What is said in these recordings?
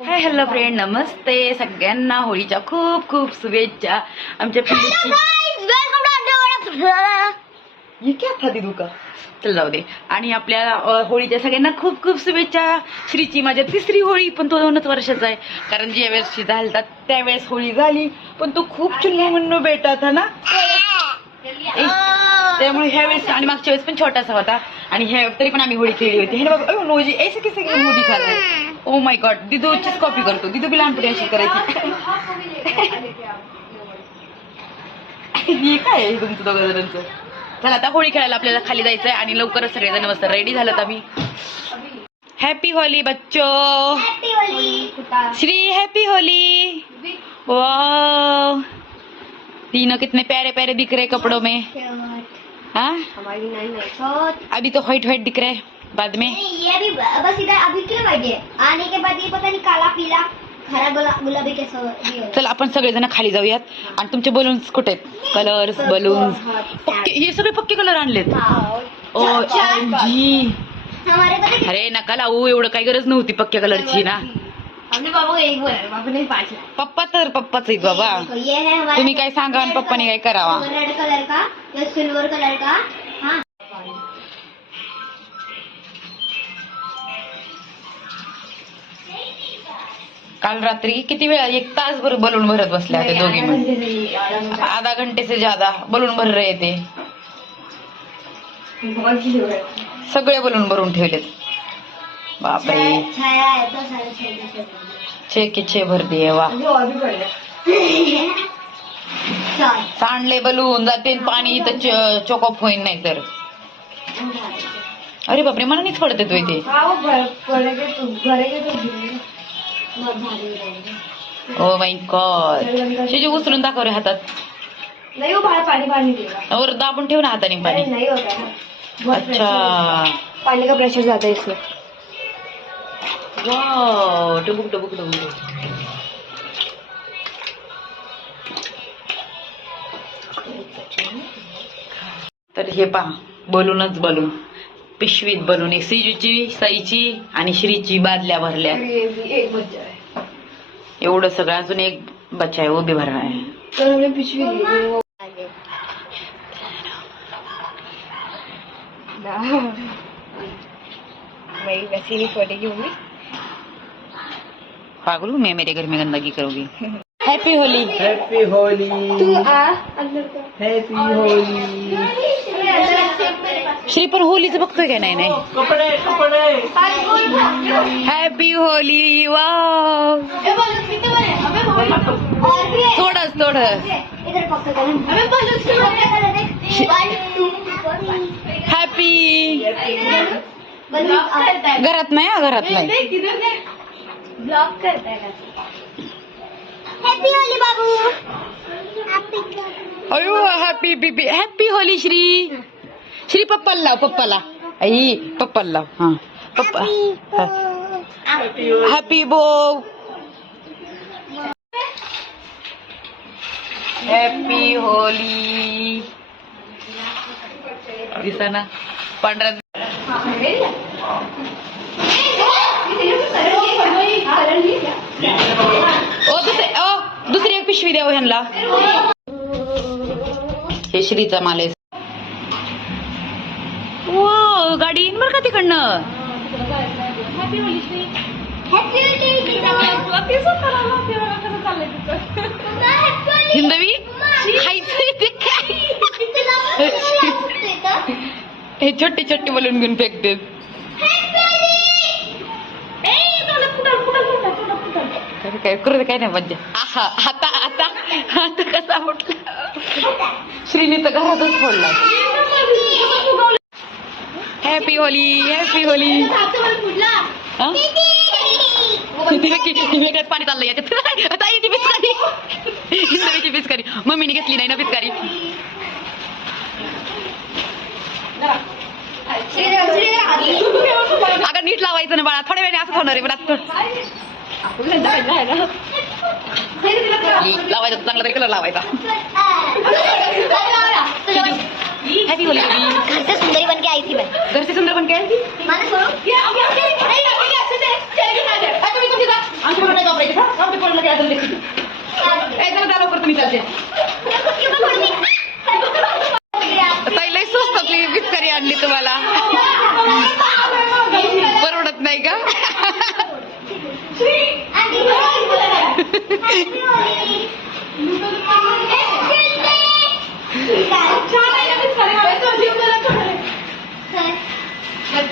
Hi hello friend, नमस्ते सगळ्यांना. होळीच्या खूप खूप शुभेच्छा. आमच्या पिल्लूची ये क्या था दीदू का, चल जाऊ दे. आणि आपल्या होळीच्या सगळ्यांना खूप खूप शुभेच्छा. श्रीची माझ्या तिसरी होळी, पण तो 2 वर्षाचा आहे. कारण ज्या वेळेस झालता त्यावेळेस होळी झाली, पण तो खूप चुन्नू मुन्नू बेटा था ना, त्यामुळे ह्या वेळेस आणि मागच्या वेळेस पण छोटासा होता. आणि ह्या तरी पण आम्ही होळी खेळली होती. हे बाबा नोजी ऐसे किसे मोदी खाल्लाय. ओ माय गॉड, दिदूचीच कॉपी करतो. दिदू बी लहानपणी अशी करायची. हे काय आहे तुमचं दोघं जणांचं. चला आता होळी खेळायला आपल्याला खाली जायचंय आणि लवकरच सगळेजण मस्त रेडी झालं आम्ही. हॅपी होली बच्चो. Shri happy Holy. वाह, तीनों कितने प्यारे प्यारे दिख रहे कपड़ों में. हाँ, अभी तो व्हाइट व्हाइट दिख रहा है, बाद में ये भी बस इधर अभी क्यों बैठे आने के बाद ये पता नहीं काला पीला हरा गुलाबी कैसा. चल आपण सगळेजण खाली जाऊयात. आणि तुमचे बलून्स कुठे आहेत? कलर्स, बलून्स पक्के, हे सगळे पक्के कलर आणलेत. OMG. अरे नका लावू, एवढं काही गरज नव्हती पक्क्या कलरची ना. पप्पा तर पप्पाच आहेत बाबा. तुम्ही काय सांगा आणि पप्पाने काय करावा. रेड कलर का या सिल्वर कलर का. हाँ, काल रात्री किती वेळा 1 तास भर बलून भरत बसले होते दोघी मिळून. आधा घंटे से ज्यादा बलून भर रहे थे. सगळे बलून भरून ठेवलेत. बापरे, छाया है तो सारे 6 के 6 भर दिए. वा, सांडले बलून जाते पाणी तर चोकअप होईन नाही तर. अरे बापरे, मला नाही पडत येतोय ते. ओ माय गॉड, शिजू उचलून दाखव रे हातात. नहीं वो पानी पानी देगा और दाबून ठेव ना हाताने पाणी. नहीं होता है. अच्छा, पानी का प्रेशर ज्यादा है इसमें. वाव, टुबुक टुबुक टुबुक. तर हे पहा, बलूनच बलून, पिशवीत बलून. एक सिजूची, साईची आणि श्रीची बादल्या भरल्या. एवढं सगळं. अजून एक बच्चा आहे, उभी भरणार आहे. पिशवी मैं वैसी नहीं छोड़ेगी मम्मी. पागल हूँ मैं, मेरे घर में गंदगी करोगी. हैप्पी होली. हैप्पी होली. तू आ अंदर का. Happy Holy. श्री पण होलीच बघतोय काय. नाही नाही, कपडे कपडे. Happy Holy. वाव, थोडंच थोडं. इधर पकड़ कर हमें बलून से कलर देख. 1 2 हॅपी. बलून घरात नाही हा, घरात नाही. ब्लॉक करता है. हैप्पी होली बाबू. अयो हॅपी बीबी. हॅपी होली श्री. श्री पप्पाला लाव, पप्पाला. आई पप्पाला लाव. हा पप्पा. हॅपी बो. Happy Holy. दिसा ना पांढरा. दुसरी एक पिशवी द्यावं ह्यांना. हे श्रीचा माल आहे. वो गाडी येईन बरं का तिकडनं. हिंदवी खायचं ते काय. हे छोटे छोटे बलून घेऊन फेकतात. काय करू काय नाही मज्जा. आहा, आता आता आता कसा म्हटलं. श्रीने तर घरातच फोडला. Happy Holy. Happy Holy. पाणी चाललं याच्यात. ताईची पिचकारी, हिंदवीची पिचकारी. मम्मीने घेतली नाही ना पिचकारी. अगं नीट लावायचं ना बाळा, थोड्या वेळाने असं होणार आहे. पण लावायचा चांगला तरी कलर लावायचा. Happy Holy. घर से सुंदरी बन के आई थी मैं. घर से सुंदर बन के आई थी. माने छोड़ो. काय असेल ते चला लवकर तुम्ही चालते ताई लई स्वस्तातली पिचकारी आणली तुम्हाला परवडत नाही का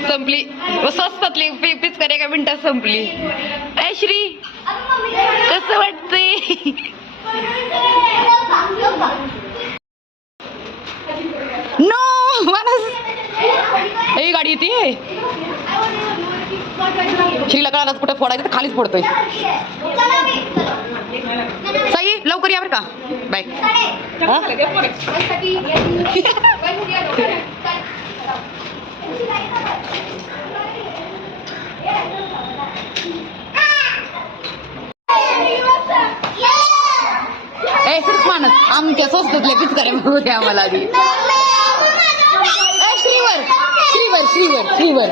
संपली स्वस्तातली पिचकारी एका मिनिटात संपली ऐ श्री कसं वाटतंय नो मानस ही गाडी येते श्रीला कळालाच कुठं फोडायचं तर खालीच फोडतोय साई लवकर या बरं का बाय ए सिर्फ मानस आमच्या स्वस्तातल्या पिचकाऱ्या बघू द्या आम्हाला आधी श्रीवर श्रीवर श्रीवर श्रीवर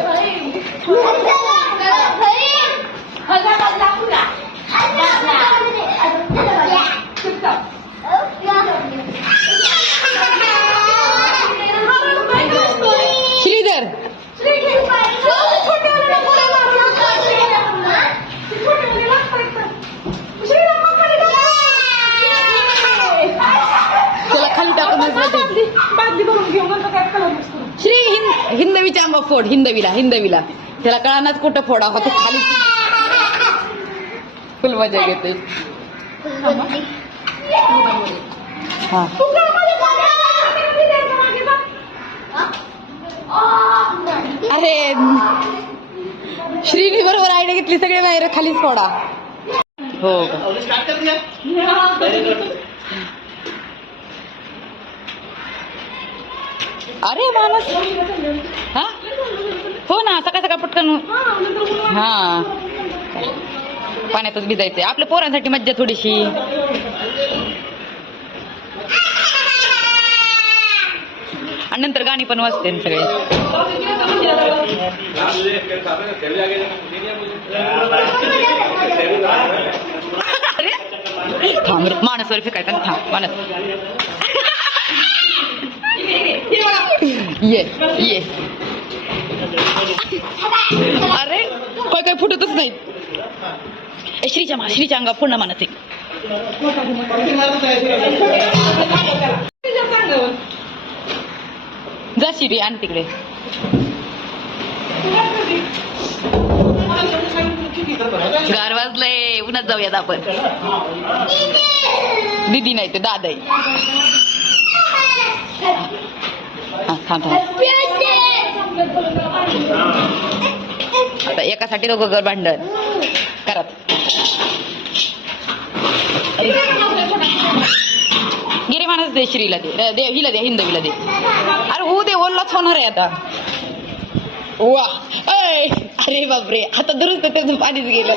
श्रीधर त्याला खाली टाकून श्री हिंदवीच्या आंबा फोड हिंदवीला त्याला कळानाच कुठं फोडा तो खाली फुल मजा घेते हा अरे श्रीनी बरोबर आयडिया घेतली सगळे बाहेर खालीच फोडा हो अरे मानस हा हो ना सकाळ पटकन हा पाण्यातच भिजायचंय आपल्या पोरांसाठी मज्जा थोडीशी आणि नंतर गाणी पण वाजते सगळे अरे थांब मानसवर फेकायचा थांब मानस ये अरे काय फुटतच नाही श्रीच्या अंगा पूर्ण मानस जा शिरी आण तिकडे गार वाजलंय उन्हात जाऊयात आपण दीदी नाही ते दादा आता एकासाठी दोघं घर भांडण करत गिरे माणूस दे श्रीला दे हिला दे हिंदवीला दे अरे हो दे ओलाच होणार आहे आता वा अरे बापरे आता दुरुस्त त्याचं पाणीच गेलं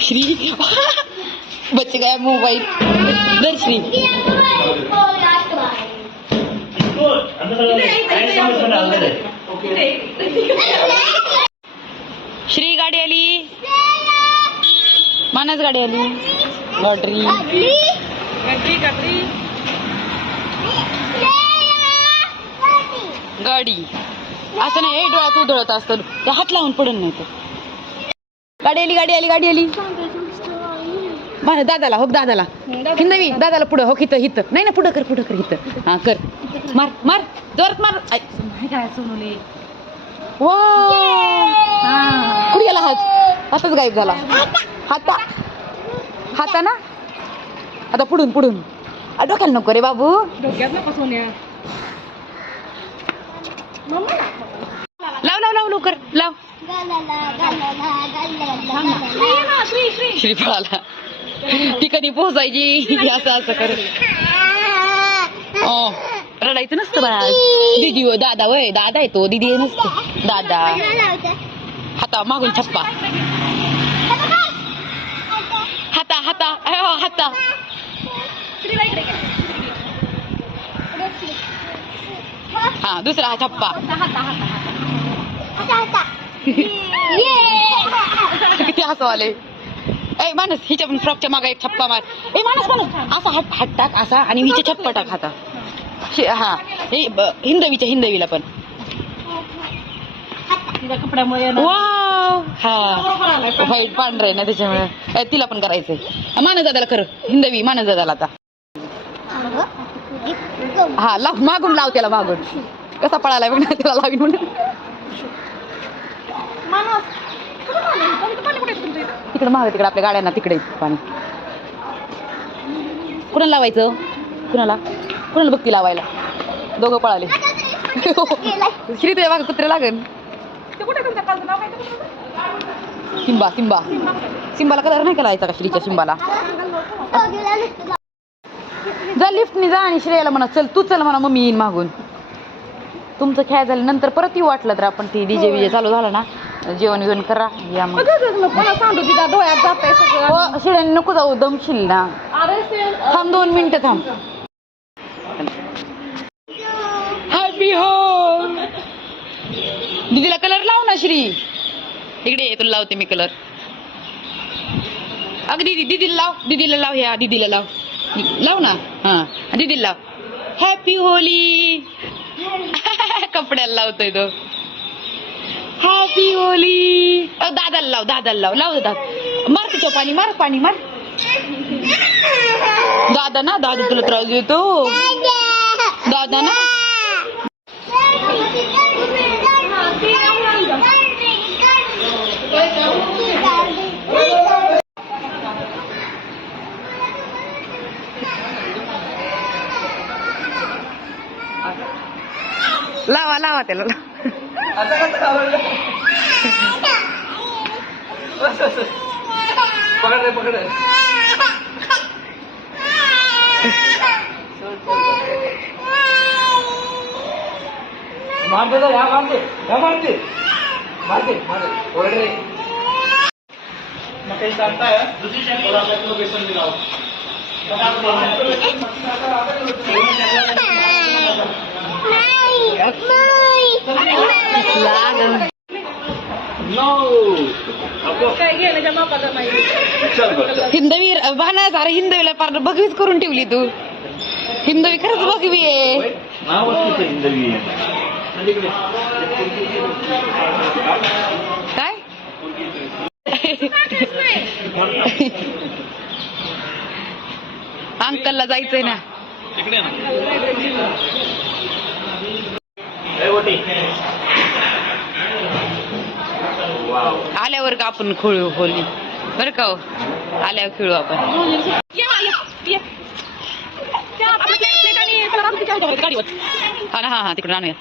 श्री बच गया मोबाईल दर श्री श्री गाडी आली मानस गाडी आली लॉटरी गाडी असं नाही डोळ्यात उधळत असतो ते हात लावून पडून नाही गाडी आली दादाला हो दादाला हिंदवी दादाला पुढं हो हित नाही ना पुढं कर हित हा कर मार जोरात मार काय सोनूले वा कुठे गेला हात हातच गायब झाला हाता ना आता पुढून डोक्याला नको रे बाबू डोक्यात नको सोन्या लाव लवकर लाव श्रीफळाला ती कधी पोहोचायची असं कर रडायचं नसतं बाळा दीदी हो दादा वय दादा येतो दीदी नसतो दादा हाता मागून छप्पा हाता हा दुसरा हा छप्पा असं आले. ए मानस हिच्या पण फ्रॉकच्या मागे एक छप्पा मार. ए मानस असा हात टाक असा आणि हिच्या छप्पा टाक हाता. हा हिंदवीला पण कपड्यामुळे वाव. हा व्हाईट पांढरं ना त्याच्यामुळे तिला पण करायचंय. मानस दादाला कर हिंदवी मानस दादाला आता. हा लाव मागून लाव त्याला मागून. कसा पळालाय बघ ना त्याला लावीन म्हणून. तिकडे माग तिकडे आपल्या गाड्यांना तिकडे पाणी. कुणाला लावायचं कुणाला बघती लावायला. दोघं पळाले. श्री तुझ्या मागे कुत्रे लागेल. सिंबाला कलर नाही करायचा का श्रीच्या सिंबाला. जा लिफ्टनी जा आणि श्रेयाला म्हणा चल तू चल म्हणा मम्मी येईन मागून. तुमचं खेळ झालं नंतर परत येऊ वाटलं तर आपण ती डीजे विजे चालू झाला ना जेवण बिवण करा या मग. शिड्याने नको जाऊ दमशील ना. थांब 2 मिनिटं थांब. Happy home. दीदीला कलर लाव ना श्री. इकडे ये तुला लावते मी कलर. अगं दीदीला लाव ह्या दीदीला लाव ना. हा दीदीला लाव. Happy Holy. कपड्याला लावतोय तो. Happy Holy. दादाला लाव दादा. मार तिच्या पाणी मार. दादा तुला त्रास देतो. दादा ना लावा त्याला. पकड मारते ओरडे मग काही सांगताय बेसन दिलाव. हिंदवी भानस. अरे हिंदवीला पार भगवीच करून ठेवली तू. हिंदवी खरंच भगवी आहे. काय अंकलला जायचंय ना. आल्यावर का आपण खेळू होली बरं का. आल्यावर खेळू आपण. हा तिकडून आणूया.